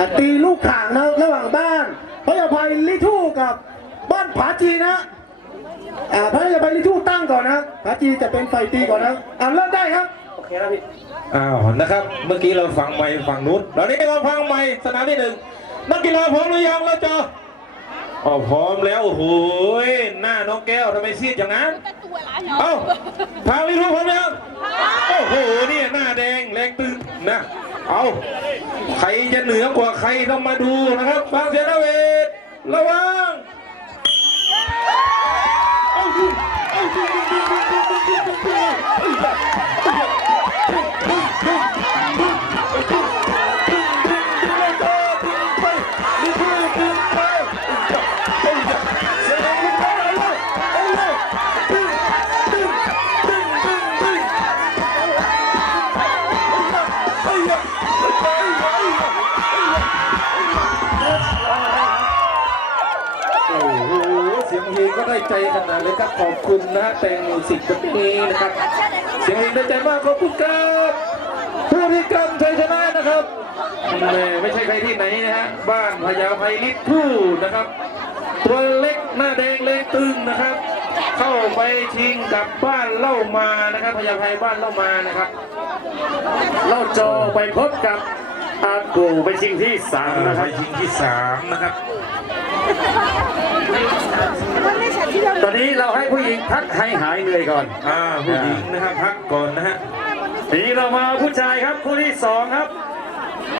อะตีลูกข่างนะระหว่างบ้านพระยาภัยลิทู่กับบ้านผาจีนะอ่าพระยาภัยลิทู่ตั้งก่อนนะผาจีจะเป็นฝ่ายตีก่อนนะอ่าเริ่มได้ครับโอเคแล้วพี่อ้าวนะครับ เมื่อกี้เราฟังไม้ฝั่งนู้นเรานี้มาฟังไม้สนามที่หนึ่งนักกีฬาพร้อมหรือยังเราจะอ๋อพร้อมแล้วโอ้โหหน้าน้องแก้วทำไมซีดอย่างนั้นตัวร้ายเหรอเอ้าทางลิทูพร้อมยังโอ้โหเนี่ยหน้าแดงแรงตึงนะ เอาใครจะเหนือกว่าใครต้องมาดูนะครับฟังเสียงนาเวทระวังเอาดูเอาดู โอ้โหเสียงเพลงก็ได้ใจขนาดเลยครับขอบคุณนะแตงมิวสิกกับนี้นะครับ เสียงเพลงได้ใจมากขอบคุณครับผู้ที่กำชัยชนะนะครับแม่ไม่ใช่ใครที่ไหนนะฮะบ้านพญาไพลิตผู้นะครับ ตัวเล็กหน้าแดงเลงตึงนะครับ เข้าไปชิงกับบ้านเล่ามานะครับพญาไพบ้านเล่ามานะครับ เล่าโจไปพบกับ อากูไปชิงที่สามนะคไปรับชิงที่สามนะครับ ตอนนี้เราให้ผู้หญิงพักให้หายเหนื่อยก่อน อ่าผู้หญิงนะครับพักก่อนนะฮะทีนี้เรามาผู้ชายครับคู่ที่สองครับ